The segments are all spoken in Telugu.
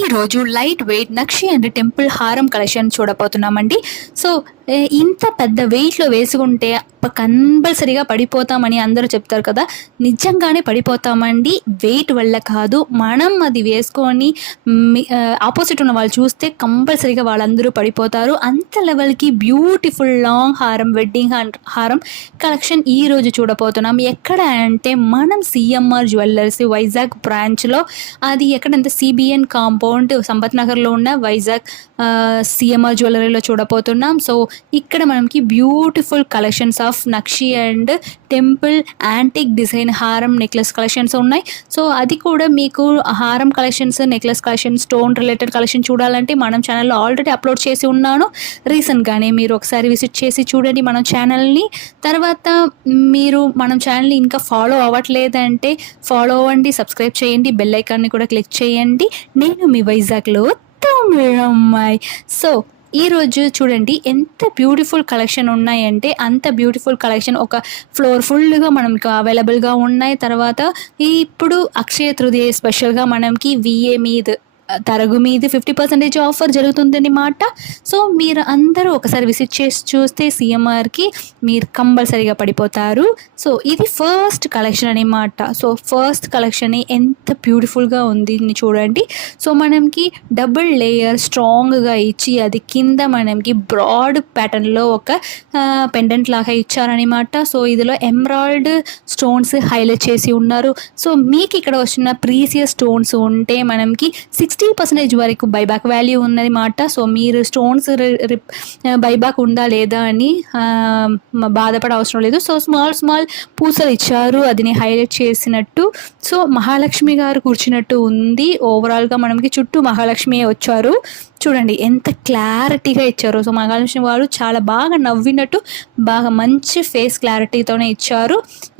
ఈరోజు light weight nakshi and temple హారం కలెక్షన్ చూడబోతున్నామండి. సో ఇంత పెద్ద వెయిట్లో వేసుకుంటే కంపల్సరీగా పడిపోతామని అందరూ చెప్తారు కదా, నిజంగానే పడిపోతామండి. వెయిట్ వల్ల కాదు, మనం అది వేసుకొని ఆపోజిట్ ఉన్న వాళ్ళు చూస్తే కంపల్సరీగా వాళ్ళందరూ పడిపోతారు. అంత లెవెల్కి బ్యూటిఫుల్ లాంగ్ హారం, వెడ్డింగ్ హారం కలెక్షన్ ఈరోజు చూడబోతున్నాం. ఎక్కడ అంటే మనం సిఎంఆర్ జ్యువెలర్స్ వైజాగ్ బ్రాంచ్లో, అది ఎక్కడంటే సిబిఎన్ కాంపౌండ్ సంపత్ నగర్లో ఉన్న వైజాగ్ సిఎంఆర్ జ్యువెలరీలో చూడబోతున్నాం. సో ఇక్కడ మనకి beautiful collections of nakshi and temple antique design హారం నెక్లెస్ కలెక్షన్స్ ఉన్నాయి. సో అది కూడా మీకు హారం collections, necklace collection, stone related collection చూడాలంటే మనం ఛానల్లో ఆల్రెడీ అప్లోడ్ చేసి ఉన్నాను. రీసెంట్గానే మీరు ఒకసారి విజిట్ చేసి చూడండి మనం ఛానల్ని. తర్వాత మీరు మనం ఛానల్ని ఇంకా ఫాలో అవ్వట్లేదంటే ఫాలో అవ్వండి, సబ్స్క్రైబ్ చేయండి, బెల్ ఐకాన్ని కూడా క్లిక్ చేయండి. నేను మీ వైజాగ్లో అమ్మాయి. సో ఈరోజు చూడండి ఎంత బ్యూటిఫుల్ కలెక్షన్ ఉన్నాయంటే అంత బ్యూటిఫుల్ కలెక్షన్ ఒక ఫ్లోర్ ఫుల్గా మనకి అవైలబుల్గా ఉన్నాయి. తర్వాత ఇప్పుడు అక్షయ తృతీయ స్పెషల్గా మనకి విఏ మీద తరగు మీద 50% ఆఫర్ జరుగుతుందన్నమాట. సో మీరు అందరూ ఒకసారి విజిట్ చేసి చూస్తే సిఎంఆర్కి మీరు కంపల్సరీగా పడిపోతారు. సో ఇది ఫస్ట్ కలెక్షన్ అనమాట. సో ఫస్ట్ కలెక్షన్ ఎంత బ్యూటిఫుల్గా ఉంది చూడండి. సో మనకి డబుల్ లేయర్ స్ట్రాంగ్గా ఇచ్చి అది కింద మనకి బ్రాడ్ ప్యాటర్న్లో ఒక పెండెంట్ లాగా ఇచ్చారనమాట. సో ఇందులో ఎమరాల్డ్ స్టోన్స్ హైలైట్ చేసి ఉన్నారు. సో మీకు ఇక్కడ వచ్చిన ప్రీసియస్ స్టోన్స్ ఉంటే మనకి 60% వరకు బైబ్యాక్ వాల్యూ ఉన్నమాట. సో మీరు స్టోన్స్ బైబ్యాక్ ఉందా లేదా అని బాధపడే అవసరం లేదు. సో స్మాల్ పూసలు ఇచ్చారు, అదిని హైలైట్ చేసినట్టు. సో మహాలక్ష్మి గారు కూర్చున్నట్టు ఉంది. ఓవరాల్గా మనకి చుట్టూ మహాలక్ష్మి వచ్చారు. చూడండి ఎంత క్లారిటీగా ఇచ్చారు. సో మహాలక్ష్మి వారు చాలా బాగా నవ్వినట్టు, బాగా మంచి ఫేస్ క్లారిటీతోనే ఇచ్చారు.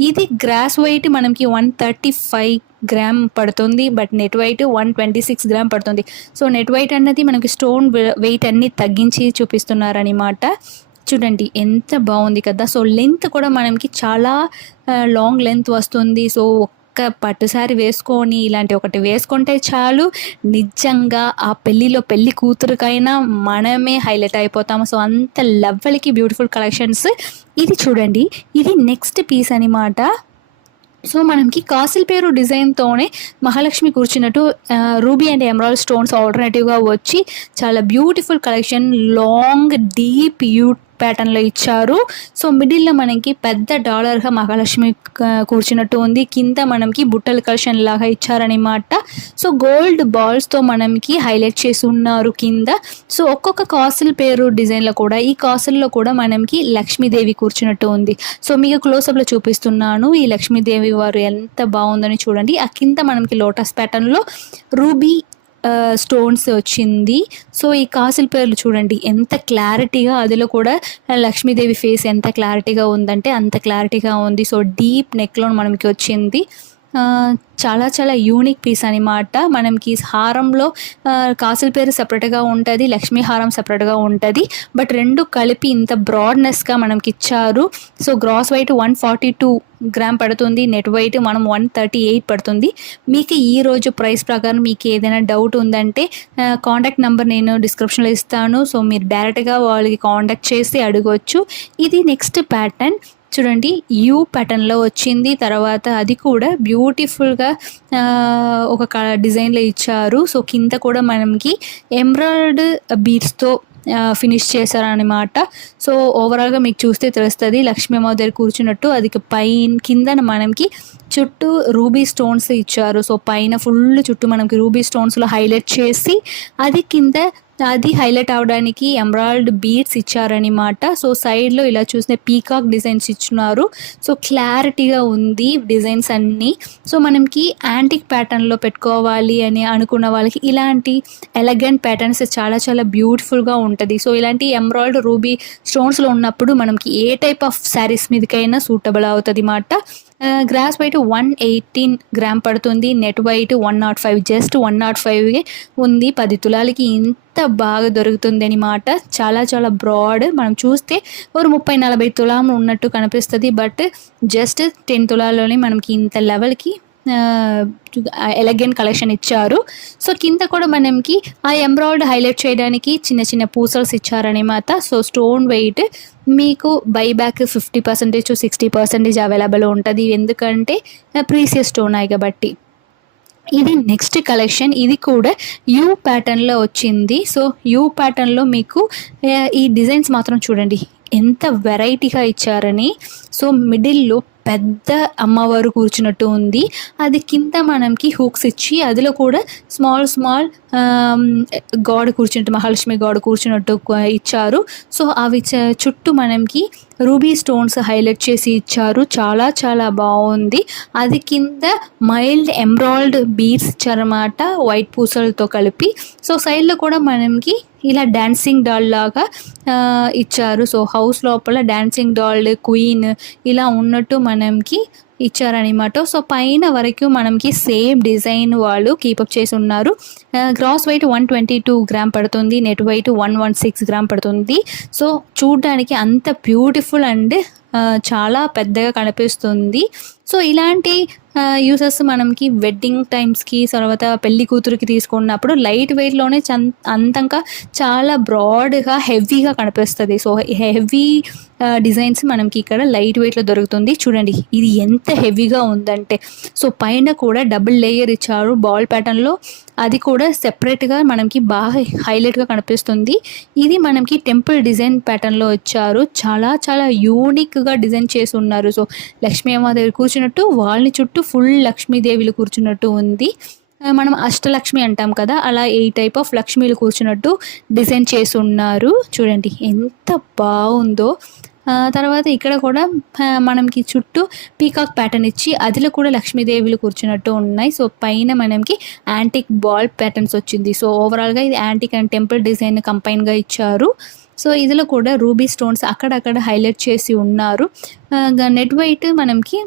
ఇది గ్రాస్ వెయిట్ మనకి 135 గ్రామ్ పడుతుంది, బట్ నెట్ వెయిట్ 126 గ్రామ్ పడుతుంది. సో నెట్ వెయిట్ అన్నది మనకి స్టోన్ వెయిట్ అన్ని తగ్గించి చూపిస్తున్నారనమాట. చూడండి ఎంత బాగుంది కదా. సో లెంత్ కూడా మనకి చాలా లాంగ్ లెంత్ వస్తుంది. సో ఒక్క పట్టుసారి వేసుకొని ఇలాంటి ఒకటి వేసుకుంటే చాలు, నిజంగా ఆ పెళ్లి కూతురుకైనా మనమే హైలైట్ అయిపోతాము. సో అంత లెవెల్కి బ్యూటిఫుల్ కలెక్షన్స్. ఇది చూడండి, ఇది నెక్స్ట్ పీస్ అనమాట. సో మనకి కాసిల్ పేరు డిజైన్తోనే మహాలక్ష్మి కూర్చున్నట్టు రూబీ అండ్ ఎమరాల్డ్ స్టోన్స్ ఆల్టర్నేటివ్గా వచ్చి చాలా బ్యూటిఫుల్ కలెక్షన్ లాంగ్ డీప్ యూట్ ప్యాటర్న్లో ఇచ్చారు. సో మిడిల్లో మనకి పెద్ద డాలర్గా మహాలక్ష్మి కూర్చున్నట్టు ఉంది. కింద మనకి బుట్టల కలెక్షన్ లాగా ఇచ్చారనమాట. సో గోల్డ్ బాల్స్తో మనకి హైలైట్ చేసి ఉన్నారు కింద. సో ఒక్కొక్క కాసిల్ పేరు డిజైన్లో కూడా, ఈ కాసిల్లో కూడా మనకి లక్ష్మీదేవి కూర్చున్నట్టు ఉంది. సో మీకు క్లోజప్లో చూపిస్తున్నాను. ఈ లక్ష్మీదేవి వారు ఎంత బాగుందని చూడండి. ఆ కింద మనకి లోటస్ ప్యాటర్న్లో రూబీ స్టోన్స్ వచ్చింది. సో ఈ కాసుల పేర్లు చూడండి ఎంత క్లారిటీగా, అదిలో కూడా లక్ష్మీదేవి ఫేస్ ఎంత క్లారిటీగా ఉందంటే అంత క్లారిటీగా ఉంది. సో డీప్ నెక్లో మనకి వచ్చింది. చాలా చాలా యూనిక్ పీస్ అనమాట. మనకి హారంలో కాసుల పేరు సపరేట్గా ఉంటుంది, లక్ష్మీ హారం సపరేట్గా ఉంటుంది, బట్ రెండు కలిపి ఇంత బ్రాడ్నెస్గా మనకి ఇచ్చారు. సో గ్రాస్ వెయిట్ 142 గ్రామ్ పడుతుంది, నెట్ వెయిట్ మనం 138 పడుతుంది. మీకు ఈరోజు ప్రైస్ ప్రకారం మీకు ఏదైనా డౌట్ ఉందంటే కాంటాక్ట్ నెంబర్ నేను డిస్క్రిప్షన్లో ఇస్తాను. సో మీరు డైరెక్ట్గా వాళ్ళకి కాంటాక్ట్ చేసి అడగవచ్చు. ఇది నెక్స్ట్ ప్యాటర్న్ చూడండి, యూ ప్యాటర్న్లో వచ్చింది. తర్వాత అది కూడా బ్యూటిఫుల్గా ఒక డిజైన్లో ఇచ్చారు. సో కింద కూడా మనకి ఎమరాల్డ్ బీడ్స్తో ఫినిష్ చేశారనమాట. సో ఓవరాల్గా మీకు చూస్తే తెలుస్తుంది లక్ష్మీ అమ్మ దగ్గర కూర్చున్నట్టు. అది కింద మనకి చుట్టూ రూబీ స్టోన్స్ ఇచ్చారు. సో పైన ఫుల్ చుట్టూ మనకి రూబీ స్టోన్స్లో హైలైట్ చేసి అది కింద అది హైలైట్ అవడానికి ఎమరాల్డ్ బీడ్స్ ఇచ్చారనమాట. సో సైడ్లో ఇలా చూస్తే పీకాక్ డిజైన్స్ ఇచ్చున్నారు. సో క్లారిటీగా ఉంది డిజైన్స్ అన్నీ. సో మనకి యాంటిక్ ప్యాటర్న్లో పెట్టుకోవాలి అని అనుకున్న వాళ్ళకి ఇలాంటి ఎలగెంట్ ప్యాటర్న్స్ చాలా చాలా బ్యూటిఫుల్గా ఉంటుంది. సో ఇలాంటి ఎమరాల్డ్ రూబీ స్టోన్స్లో ఉన్నప్పుడు మనకి ఏ టైప్ ఆఫ్ శారీస్ మీదకైనా సూటబుల్ అవుతుంది అన్నమాట. గ్రాస్ వెయిట్ 118 గ్రామ్ పడుతుంది, నెట్ వెయిట్ 105, జస్ట్ 105 ఉంది. 10 తులాలకి ఇంత బాగా దొరుకుతుంది అనమాట. చాలా చాలా బ్రాడ్, మనం చూస్తే ఒక 30-40 తులాలు ఉన్నట్టు కనిపిస్తుంది, బట్ జస్ట్ 10 తులాల్లోనే మనకి ఇంత లెవెల్కి ఎలగెంట్ కలెక్షన్ ఇచ్చారు. సో కింద కూడా మనకి ఆ ఎంబ్రాయిడ్ హైలైట్ చేయడానికి చిన్న చిన్న పూసల్స్ ఇచ్చారనమాట. సో స్టోన్ వెయిట్ మీకు బైబ్యాక్ 50% టు 60% అవైలబుల్ ఉంటుంది, ఎందుకంటే ప్రీసియస్ స్టోన్ అయ్యి కాబట్టి. ఇది నెక్స్ట్ కలెక్షన్. ఇది కూడా యూ ప్యాటర్న్లో వచ్చింది. సో యూ ప్యాటర్న్లో మీకు ఈ డిజైన్స్ మాత్రం చూడండి ఎంత వెరైటీగా ఇచ్చారని. సో మిడిల్లో పెద్ద అమ్మవారు కూర్చున్నట్టు ఉంది, అది కింద మనకి హూక్స్ ఇచ్చి అందులో కూడా స్మాల్ గాడ్ కూర్చున్నట్టు, మహాలక్ష్మి గాడ్ కూర్చున్నట్టు ఇచ్చారు. సో అవి చుట్టూ మనకి రూబీ స్టోన్స్ హైలైట్ చేసి ఇచ్చారు, చాలా చాలా బాగుంది. అది కింద మైల్డ్ ఎంబ్రాయిల్డ్ బీడ్స్ ఇచ్చారన్నమాట వైట్ పూసలతో కలిపి. సో సైడ్లో కూడా మనకి ఇలా డాన్సింగ్ డాల్ లాగా ఇచ్చారు. సో హౌస్ లోపల డాన్సింగ్ డాల్ క్వీన్ ఇలా ఉన్నట్టు మనకి ఇచ్చారనమాట. సో పైన వరకు మనకి సేమ్ డిజైన్ వాళ్ళు కీపప్ చేసి ఉన్నారు. గ్రాస్ వెయిట్ 122 గ్రామ్ పడుతుంది, నెట్ వెయిట్ 116 గ్రామ్ పడుతుంది. సో చూడ్డానికి అంత బ్యూటిఫుల్ అండ్ చాలా పెద్దగా కనిపిస్తుంది. సో ఇలాంటి యూసెస్ మనకి వెడ్డింగ్ టైమ్స్కి, తర్వాత పెళ్లి కూతురికి తీసుకున్నప్పుడు లైట్ వెయిట్లోనే అంతంగా చాలా బ్రాడ్గా హెవీగా కనిపిస్తుంది. సో హెవీ డిజైన్స్ మనకి ఇక్కడ లైట్ వెయిట్లో దొరుకుతుంది. చూడండి ఇది ఎంత హెవీగా ఉందంటే. సో పైన కూడా డబుల్ లేయర్ ఇచ్చారు బాల్ ప్యాటర్న్లో, అది కూడా సెపరేట్గా మనకి బాగా హైలైట్గా కనిపిస్తుంది. ఇది మనకి టెంపుల్ డిజైన్ ప్యాటర్న్లో ఇచ్చారు, చాలా చాలా యూనిక్గా డిజైన్ చేసి ఉన్నారు. సో లక్ష్మీ అమ్మవారి కూర్చున్నట్టు, వాళ్ళని చుట్టూ ఫుల్ లక్ష్మీదేవిలు కూర్చున్నట్టు ఉంది. మనం అష్టలక్ష్మి అంటాం కదా, అలా 8 టైప్ ఆఫ్ లక్ష్మీలు కూర్చున్నట్టు డిజైన్ చేసి ఉన్నారు. చూడండి ఎంత బాగుందో. తర్వాత ఇక్కడ కూడా మనకి చుట్టూ పీకాక్ ప్యాటర్న్ ఇచ్చి అదిలో కూడా లక్ష్మీదేవిలు కూర్చున్నట్టు ఉన్నాయి. సో పైన మనకి యాంటిక్ బాల్ ప్యాటర్న్స్ వచ్చింది. సో ఓవరాల్గా ఇది యాంటిక్ అండ్ టెంపుల్ డిజైన్ కంపైన్గా ఇచ్చారు. సో ఇందులో కూడా రూబీ స్టోన్స్ అక్కడక్కడ హైలైట్ చేసి ఉన్నారు. నెట్ వెయిట్ మనకి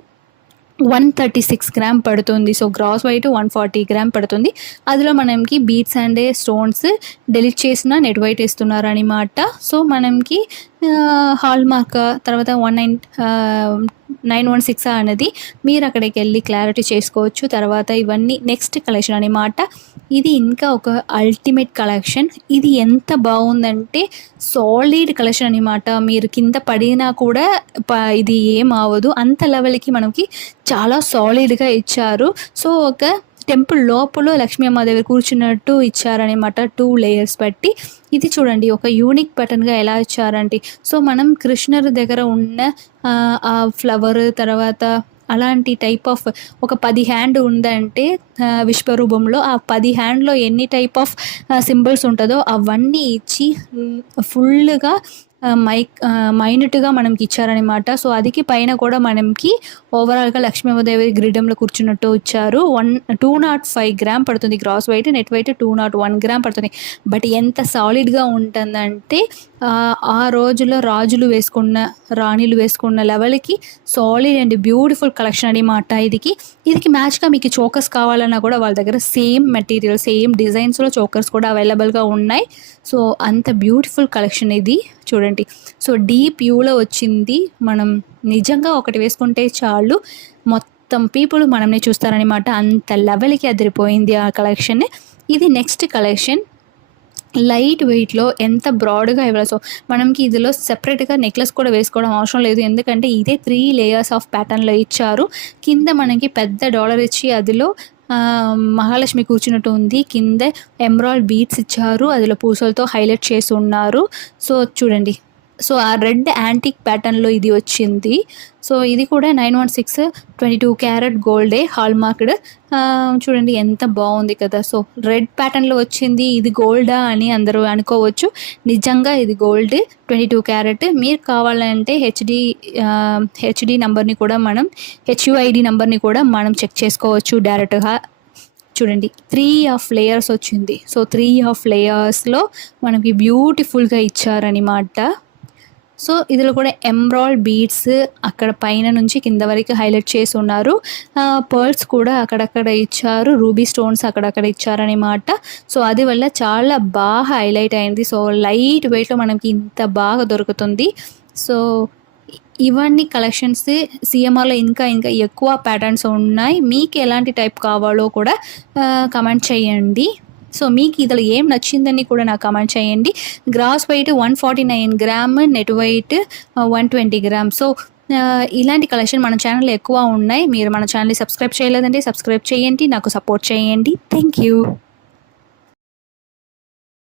136 గ్రామ్ పడుతుంది. సో గ్రాస్ వెయిట్ 140 గ్రామ్ పడుతుంది. అందులో మనకి బీడ్స్ అండ్ స్టోన్స్ డెలిట్ చేసిన నెట్ వెయిట్ ఇస్తున్నారు అనమాట. సో మనకి హాల్ మార్క్ తర్వాత 916 అనేది మీరు అక్కడికి వెళ్ళి క్లారిటీ చేసుకోవచ్చు. తర్వాత ఇవన్నీ నెక్స్ట్ కలెక్షన్ అనమాట. ఇది ఇంకా ఒక అల్టిమేట్ కలెక్షన్. ఇది ఎంత బాగుందంటే సాలిడ్ కలెక్షన్ అనమాట. మీరు కింద పడినా కూడా ఇది ఏం అవ్వదు, అంత లెవెల్కి మనకి చాలా సాలిడ్గా ఇచ్చారు. సో ఒక టెంపుల్ లోపల లక్ష్మీ అమ్మదేవి కూర్చున్నట్టు ఇచ్చారనమాట 2 లేయర్స్ బట్టి. ఇది చూడండి ఒక యూనిక్ ప్యాటర్న్గా ఎలా ఇచ్చారంటే, సో మనం కృష్ణుడి దగ్గర ఉన్న ఆ ఫ్లవర్, తర్వాత అలాంటి టైప్ ఆఫ్ ఒక 10 హ్యాండ్ ఉందంటే విశ్వరూపంలో, ఆ 10 హ్యాండ్లో ఎన్ని టైప్ ఆఫ్ సింబల్స్ ఉంటుందో అవన్నీ ఇచ్చి ఫుల్గా మైన్యూట్గా మనకి ఇచ్చారనమాట. సో అదికి పైన కూడా మనకి ఓవరాల్గా లక్ష్మీదేవి గ్రిడంలో కూర్చున్నట్టు ఇచ్చారు. 205 గ్రామ్ పడుతుంది gross weight, net weight 201 gram పడుతుంది. బట్ ఎంత సాలిడ్గా ఉంటుందంటే ఆ రోజుల్లో రాజులు వేసుకున్న, రాణిలు వేసుకున్న లెవెల్కి సాలిడ్ అండ్ బ్యూటిఫుల్ కలెక్షన్ అనమాట. ఇదికి మ్యాచ్గా మీకు చోకర్స్ కావాలన్నా కూడా వాళ్ళ దగ్గర సేమ్ మెటీరియల్, సేమ్ డిజైన్స్లో చోకర్స్ కూడా అవైలబుల్గా ఉన్నాయి. సో అంత బ్యూటిఫుల్ కలెక్షన్ ఇది చూడండి. సో డీప్ యూలో వచ్చింది. మనం నిజంగా ఒకటి వేసుకుంటే చాలు మొత్తం పీపుల్ మనల్ని చూస్తారనమాట, అంత లెవెల్కి అదిరిపోయింది ఆ కలెక్షన్. ఇది నెక్స్ట్ కలెక్షన్. లైట్ వెయిట్లో ఎంత బ్రాడ్గా ఇవ్వాలి. సో మనకి ఇందులో సెపరేట్గా నెక్లెస్ కూడా వేసుకోవడం అవసరం లేదు, ఎందుకంటే ఇదే 3 లేయర్స్ ఆఫ్ ప్యాటర్న్లో ఇచ్చారు. కింద మనకి పెద్ద డాలర్ ఇచ్చి అందులో మహాలక్ష్మి కూర్చున్నట్టు ఉంది, కింద ఎమరాల్డ్ బీడ్స్ ఇచ్చారు, అందులో పూసలతో హైలైట్ చేసి ఉన్నారు. సో చూడండి, సో ఆ రెడ్ యాంటిక్ ప్యాటర్న్లో ఇది వచ్చింది. సో ఇది కూడా 916 22 క్యారెట్ గోల్డే హాల్ మార్క్డ్. చూడండి ఎంత బాగుంది కదా. సో రెడ్ ప్యాటర్న్లో వచ్చింది, ఇది గోల్డా అని అందరూ అనుకోవచ్చు. నిజంగా ఇది గోల్డ్ 22 క్యారెట్. మీరు కావాలంటే హెచ్డి నెంబర్ని కూడా మనం హెచ్యుఐడి నెంబర్ని కూడా మనం చెక్ చేసుకోవచ్చు డైరెక్ట్గా. చూడండి 3 ఆఫ్ లేయర్స్ వచ్చింది. సో 3 ఆఫ్ లేయర్స్లో మనకి బ్యూటిఫుల్గా ఇచ్చారనమాట. సో ఇందులో కూడా ఎమరాల్డ్ బీడ్స్ అక్కడ పైన నుంచి కింద వరకు హైలైట్ చేసి ఉన్నారు. పర్ల్స్ కూడా అక్కడక్కడ ఇచ్చారు, రూబీ స్టోన్స్ అక్కడక్కడ ఇచ్చారనమాట. సో అది వల్ల చాలా బాగా హైలైట్ అయింది. సో లైట్ వెయిట్లో మనకి ఇంత బాగా దొరుకుతుంది. సో ఇవన్నీ కలెక్షన్స్ సీఎంఆర్‌లో ఇంకా ఎక్కువ ప్యాటర్న్స్ ఉన్నాయి. మీకు ఎలాంటి టైప్ కావాలో కూడా కమెంట్ చేయండి. సో మీకు ఇందులో ఏం నచ్చిందని కూడా నాకు కమెంట్ చేయండి. Gross weight 149 gram, net weight 120 gram. So ఇలాంటి కలెక్షన్ మన ఛానల్‌లో ఎక్కువ ఉన్నాయి. మీరు మన ఛానల్‌ని సబ్స్క్రైబ్ చేయలేదంటే సబ్స్క్రైబ్ చేయండి. నాకు సపోర్ట్ చేయండి. Thank you.